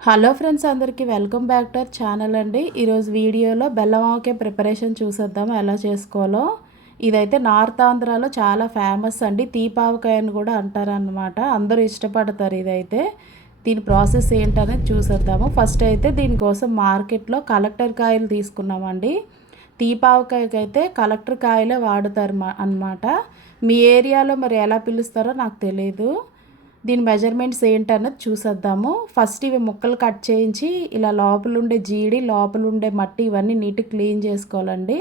Hello friends అందరికీ welcome back to our channel అండి. ఈరోజు వీడియోలో బెల్లం ఆవకాయ ప్రిపరేషన్ చూసేద్దాం ఎలా చేసుకోవాలో ఇదైతే నార్త్ ఆంధ్రాలో చాలా ఫేమస్ అండి. తీపావకాయ అని కూడా అంటారనమాట అందరూ ఇష్టపడతారు ఇదైతే. దీని ప్రాసెస్ ఏంటనేది చూసేద్దాము. ఫస్ట్ అయితే దీనికోసం మార్కెట్లో కలెక్టర్ కాయలు తీసుకున్నామండి. తీపావకాయకి అయితే కలెక్టర్ కాయలే వాడుతారు అన్నమాట. మీ ఏరియాలో మరి ఎలా పిలుస్తారో నాకు తెలియదు దీని మెజర్మెంట్స్ ఏంటన్నది చూసేద్దాము. ఫస్ట్ ఇవి ముక్కలు కట్ చేయించి ఇలా లోపలుండే జీడి లోపలుండే మట్టి ఇవన్నీ నీట్ క్లీన్ చేసుకోవాలండి.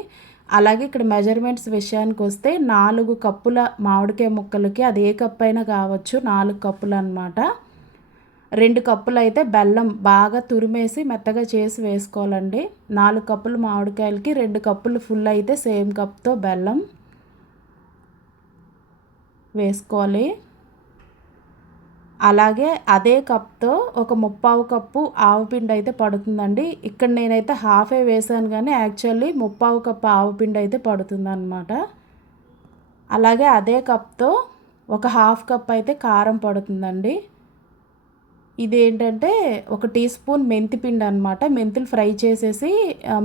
అలాగే ఇక్కడ మెజర్మెంట్స్ విషయానికి వస్తే నాలుగు కప్పుల మామిడికాయ ముక్కలకి అది ఏ కప్పు అయినా కావచ్చు నాలుగు కప్పులు అనమాట రెండు కప్పులు అయితే బెల్లం బాగా తురిమేసి మెత్తగా చేసి వేసుకోవాలండి. నాలుగు కప్పులు మామిడికాయలకి రెండు కప్పులు ఫుల్ అయితే సేమ్ కప్తో బెల్లం వేసుకోవాలి. అలాగే అదే కప్తో ఒక ముప్పావు కప్పు ఆవుపిండి అయితే పడుతుందండి. ఇక్కడ నేనైతే హాఫే వేసాను కానీ యాక్చువల్లీ ముప్పావు కప్పు ఆవుపిండి అయితే పడుతుందన్నమాట. అలాగే అదే కప్తో ఒక హాఫ్ కప్ అయితే కారం పడుతుందండి. ఇదేంటంటే ఒక టీ స్పూన్ మెంతి పిండి అనమాట మెంతులు ఫ్రై చేసేసి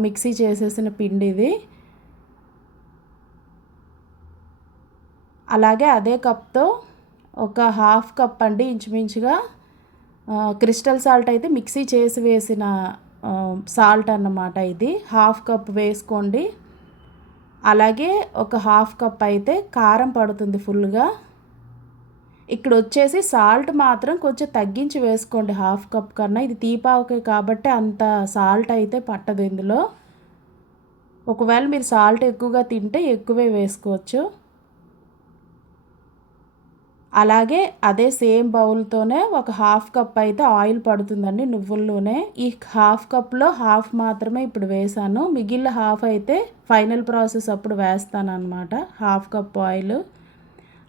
మిక్సీ చేసేసిన పిండి ఇది. అలాగే అదే కప్తో ఒక హాఫ్ కప్ అండి ఇంచుమించుగా. క్రిస్టల్ సాల్ట్ అయితే మిక్సీ చేసి వేసిన సాల్ట్ అన్నమాట ఇది. హాఫ్ కప్ వేసుకోండి. అలాగే ఒక హాఫ్ కప్ అయితే కారం పడుతుంది ఫుల్గా. ఇక్కడ వచ్చేసి సాల్ట్ మాత్రం కొంచెం తగ్గించి వేసుకోండి హాఫ్ కప్ కన్నా. ఇది తీపాకే కాబట్టి అంత సాల్ట్ అయితే పట్టదు ఇందులో. ఒకవేళ మీరు సాల్ట్ ఎక్కువగా తింటే ఎక్కువే వేసుకోవచ్చు. అలాగే అదే సేమ్ బౌల్తోనే ఒక హాఫ్ కప్ అయితే ఆయిల్ పడుతుందండి నువ్వుల్లోనే. ఈ హాఫ్ కప్లో హాఫ్ మాత్రమే ఇప్పుడు వేసాను. మిగిలిన హాఫ్ అయితే ఫైనల్ ప్రాసెస్ అప్పుడు వేస్తాను అనమాట హాఫ్ కప్ ఆయిల్.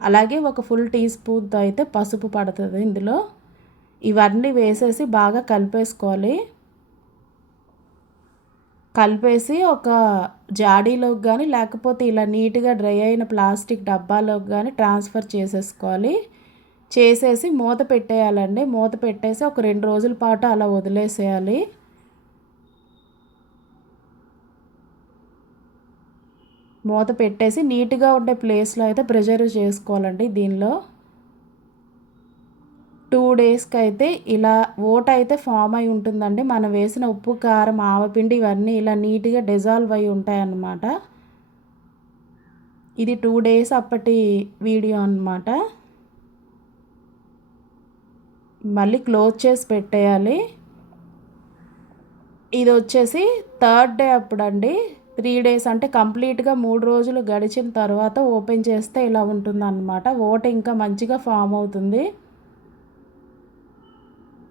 అలాగే ఒక ఫుల్ టీ స్పూన్తో అయితే పసుపు పడుతుంది ఇందులో. ఇవన్నీ వేసేసి బాగా కలిపేసుకోవాలి. కలిపేసి ఒక జాడీలోకి కానీ లేకపోతే ఇలా నీట్గా డ్రై అయిన ప్లాస్టిక్ డబ్బాలోకి కానీ ట్రాన్స్ఫర్ చేసేసుకోవాలి. చేసేసి మూత పెట్టేయాలండి. మూత పెట్టేసి ఒక రెండు రోజుల పాటు అలా వదిలేసేయాలి. మూత పెట్టేసి నీట్గా ఉండే ప్లేస్లో అయితే ప్రిజర్వ్ చేసుకోవాలండి దీనిలో. టూ డేస్కి అయితే ఇలా ఓట అయితే ఫామ్ అయి ఉంటుందండి. మనం వేసిన ఉప్పు కారం ఆవపిండి ఇవన్నీ ఇలా నీట్గా డిజాల్వ్ అయి ఉంటాయన్నమాట. ఇది టూ డేస్ అప్పటి వీడియో అనమాట మళ్ళీ క్లోజ్ చేసి పెట్టేయాలి. ఇది వచ్చేసి థర్డ్ డే అప్పుడండి. త్రీ డేస్ అంటే కంప్లీట్గా మూడు రోజులు గడిచిన తర్వాత ఓపెన్ చేస్తే ఇలా ఉంటుంది అన్నమాట ఓట ఇంకా మంచిగా ఫామ్ అవుతుంది.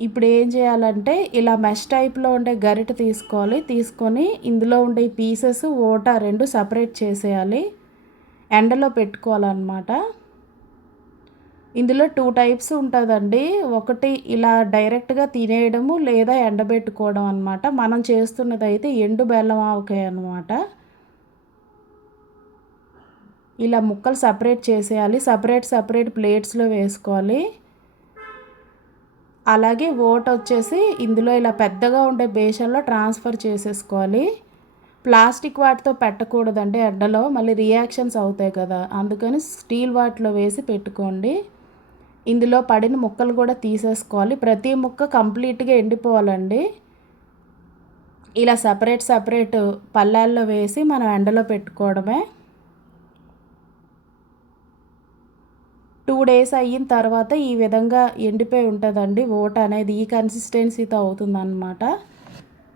ఇప్పుడు ఏం చేయాలంటే ఇలా మెష్ టైప్లో ఉండే గరిట తీసుకోవాలి. తీసుకొని ఇందులో ఉండే పీసెస్ ఓట రెండు సపరేట్ చేసేయాలి. ఎండలో పెట్టుకోవాలన్నమాట. ఇందులో టూ టైప్స్ ఉంటుందండి. ఒకటి ఇలా డైరెక్ట్గా తినేయడము లేదా ఎండబెట్టుకోవడం అనమాట మనం చేస్తున్నది అయితే ఎండు బెల్లం ఆవకాయ అనమాట ఇలా ముక్కలు సపరేట్ చేసేయాలి. సపరేట్ సపరేట్ ప్లేట్స్లో వేసుకోవాలి. అలాగే ఓట్ వచ్చేసి ఇందులో ఇలా పెద్దగా ఉండే బేషన్లో ట్రాన్స్ఫర్ చేసేసుకోవాలి. ప్లాస్టిక్ వాటితో పెట్టకూడదండి ఎండలో మళ్ళీ రియాక్షన్స్ అవుతాయి కదా. అందుకని స్టీల్ వాటిలో వేసి పెట్టుకోండి. ఇందులో పడిన ముక్కలు కూడా తీసేసుకోవాలి. ప్రతి ముక్క కంప్లీట్గా ఎండిపోవాలండి. ఇలా సపరేట్ సపరేట్ పళ్ళాల్లో వేసి మనం ఎండలో పెట్టుకోవడమే. డేస్ అయిన తర్వాత ఈ విధంగా ఎండిపోయి ఉంటుందండి ఓట అనేది ఈ కన్సిస్టెన్సీతో అవుతుందన్నమాట.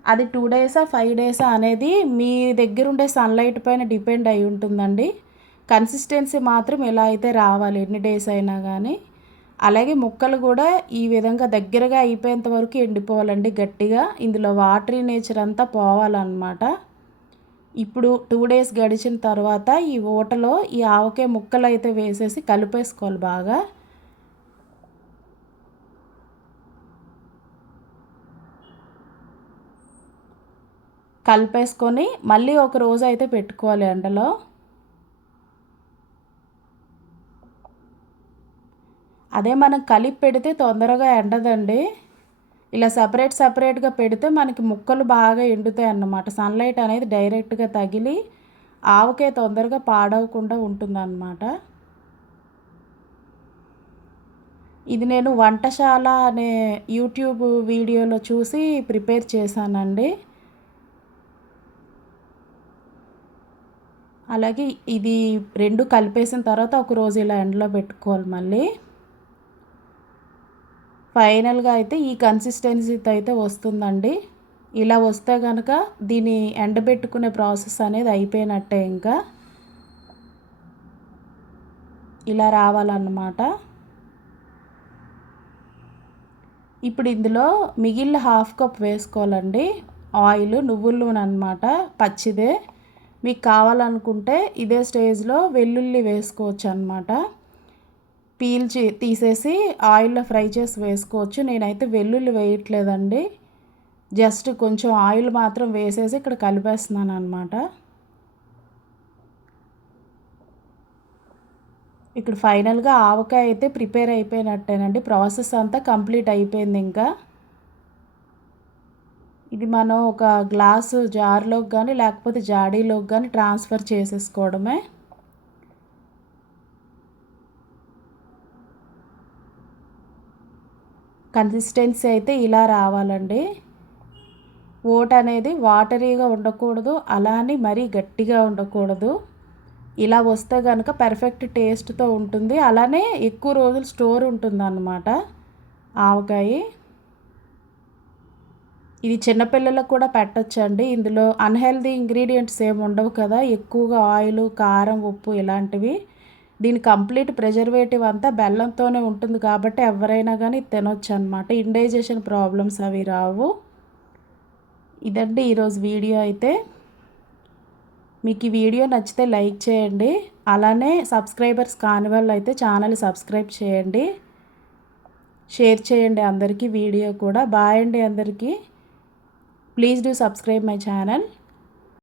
అది టూ డేసా ఫైవ్ డేసా అనేది మీ దగ్గర ఉండే సన్లైట్ పైన డిపెండ్ అయి ఉంటుందండి. కన్సిస్టెన్సీ మాత్రం ఎలా అయితే రావాలి ఎన్ని డేస్ అయినా కానీ అలాగే ముక్కలు కూడా ఈ విధంగా దగ్గరగా అయిపోయేంత వరకు ఎండిపోవాలండి గట్టిగా. ఇందులో వాటరీ నేచర్ అంతా పోవాలన్నమాట. ఇప్పుడు టూ డేస్ గడిచిన తర్వాత ఈ ఊటలో ఈ ఆవకాయ ముక్కలు అయితే వేసేసి కలిపేసుకోవాలి బాగా. కలిపేసుకొని మళ్ళీ ఒక రోజు అయితే పెట్టుకోవాలి ఎండలో. అదే మనం కలిపి పెడితే తొందరగా ఎండదండి. ఇలా సపరేట్ సపరేట్గా పెడితే మనకి ముక్కలు బాగా ఎండుతాయి అన్నమాట. సన్లైట్ అనేది డైరెక్ట్గా తగిలి ఆవకాయ తొందరగా పాడవకుండా ఉంటుందన్నమాట. ఇది నేను వంటశాల అనే యూట్యూబ్ వీడియోలో చూసి ప్రిపేర్ చేశానండి. అలాగే ఇది రెండు కలిపేసిన తర్వాత ఒక రోజు ఇలా ఎండలో పెట్టుకోవాలి మళ్ళీ. ఫైనల్గా అయితే ఈ కన్సిస్టెన్సీతో అయితే వస్తుందండి. ఇలా వస్తే కనుక దీన్ని ఎండబెట్టుకునే ప్రాసెస్ అనేది అయిపోయినట్టే ఇంకా. ఇలా రావాలన్నమాట. ఇప్పుడు ఇందులో మిగిలిన హాఫ్ కప్ వేసుకోవాలండి. ఆయిల్ నువ్వుల నూనె అనమాట పచ్చిదే. మీకు కావాలనుకుంటే ఇదే స్టేజ్లో వెల్లుల్లి వేసుకోవచ్చు అనమాట పీల్చి తీసేసి ఆయిల్లో ఫ్రై చేసి వేసుకోవచ్చు. నేనైతే వెల్లుల్లి వేయట్లేదండి. జస్ట్ కొంచెం ఆయిల్ మాత్రం వేసేసి ఇక్కడ కలిపేస్తున్నాను అనమాట ఇక్కడ ఫైనల్గా ఆవకాయ అయితే ప్రిపేర్ అయిపోయినట్టేనండి. ప్రాసెస్ అంతా కంప్లీట్ అయిపోయింది ఇంకా. ఇది మనం ఒక గ్లాసు జార్లోకి కానీ లేకపోతే జాడీలోకి కానీ ట్రాన్స్ఫర్ చేసేసుకోవడమే. కన్సిస్టెన్సీ అయితే ఇలా రావాలండి. ఓట్ అనేది వాటరీగా ఉండకూడదు అలానే మరీ గట్టిగా ఉండకూడదు. ఇలా వస్తే కనుక పర్ఫెక్ట్ టేస్ట్తో ఉంటుంది. అలానే ఎక్కువ రోజులు స్టోర్ ఉంటుంది అన్నమాట ఆవకాయ. ఇది చిన్నపిల్లలకు కూడా పెట్టచ్చండి. ఇందులో అన్హెల్దీ ఇంగ్రీడియంట్స్ ఏమి ఉండవు కదా ఎక్కువగా ఆయిల్ కారం ఉప్పు ఇలాంటివి. దీని కంప్లీట్ ప్రిజర్వేటివ్ అంతా బెల్లంతోనే ఉంటుంది కాబట్టి ఎవరైనా కానీ తినొచ్చు అనమాట ఇండైజేషన్ ప్రాబ్లమ్స్ అవి రావు. ఇదండి ఈరోజు వీడియో అయితే. మీకు ఈ వీడియో నచ్చితే లైక్ చేయండి. అలానే సబ్స్క్రైబర్స్ కాని వాళ్ళు అయితే ఛానల్ సబ్స్క్రైబ్ చేయండి. షేర్ చేయండి అందరికీ వీడియో కూడా. బాయ్ అండి అందరికీ. Please do subscribe my channel.